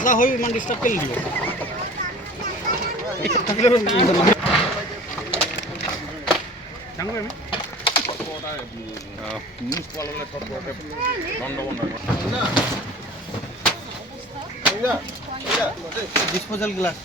পাতলা হৈ ইমান ডিষ্টাৰ্ব কৰি দিব ডিসপোজাল গ্লাস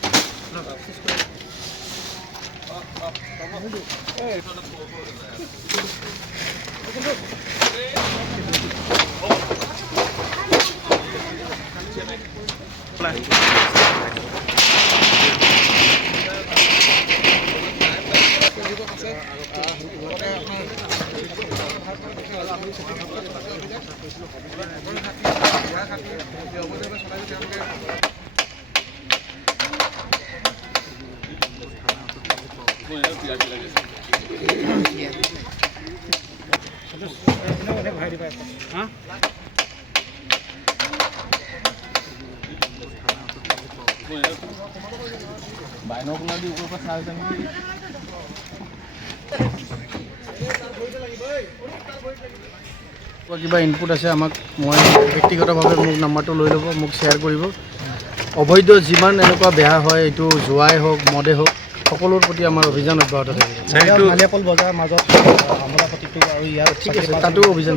বাইনকুলাৰ দি ওপৰৰ পৰা চাই আছে নেকি কিবা ইনপুট আছে আমাক মই ব্যক্তিগতভাৱে মোক নাম্বাৰটো লৈ ল'ব মোক শ্বেয়াৰ কৰিব অবৈধ যিমান এনেকুৱা বেয়া হয় এইটো জুৱাই হওক মদে হওক সকলোৰ প্ৰতি আমাৰ অভিযান অব্যাহত থাকিব মালিয়াপল বজাৰৰ মাজত আমোলাপতিটো আৰু ইয়াৰ ঠিক আছে তাতো অভিযান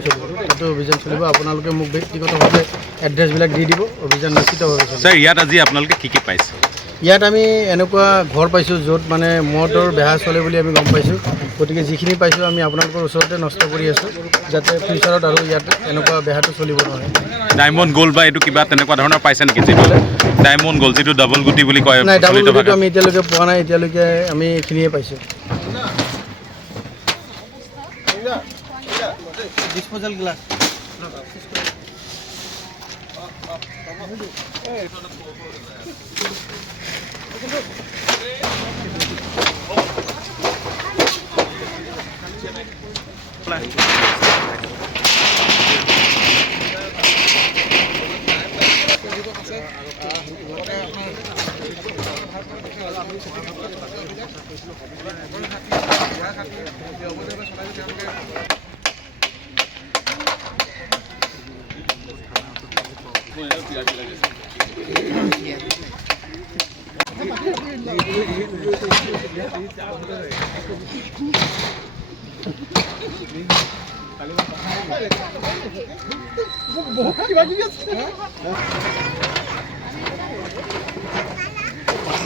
চলিব আপোনালোকে মোক ব্যক্তিগতভাৱে এড্ৰেছবিলাক দি দিব অভিযান নিশ্চিতভাৱে চলিব ছাৰ ইয়াত আজি আপোনালোকে কি পাইছে ইয়াত আমি এনেকুৱা ঘৰ পাইছোঁ য'ত মানে মদৰ বেহা চলে বুলি আমি গম পাইছোঁ গতিকে যিখিনি পাইছোঁ আমি আপোনালোকৰ ওচৰতে নষ্ট কৰি আছোঁ যাতে ফিউচাৰত আৰু ইয়াত এনেকুৱা বেহাটো চলিব নোৱাৰে ডায়মণ্ড গ'ল্ড বা এইটো কিবা তেনেকুৱা ধৰণৰ পাইছে নেকি যিটো ডায়মণ্ড গ'ল্ড যিটো ডাবল গুটি বুলি কয় নাই ডাবল গুটিটো আমি এতিয়ালৈকে পোৱা নাই এতিয়ালৈকে আমি এইখিনিয়ে পাইছোঁ ডিসপোজাল গ্লাস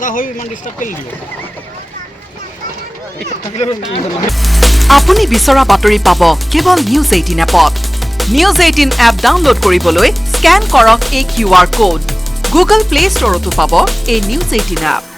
পাতলা হৈ ইমান ডিষ্টাৰ্ব কৰি দিব আপুনি বিচৰা বাতৰি পাব কেৱল নিউজ 18 এপত নিউজ 18 এপ ডাউনলোড কৰিবলৈ স্ক্যান কৰক এই QR কোড গুগল প্লে ষ্টৰতো পাব এই নিউজ 18 এপ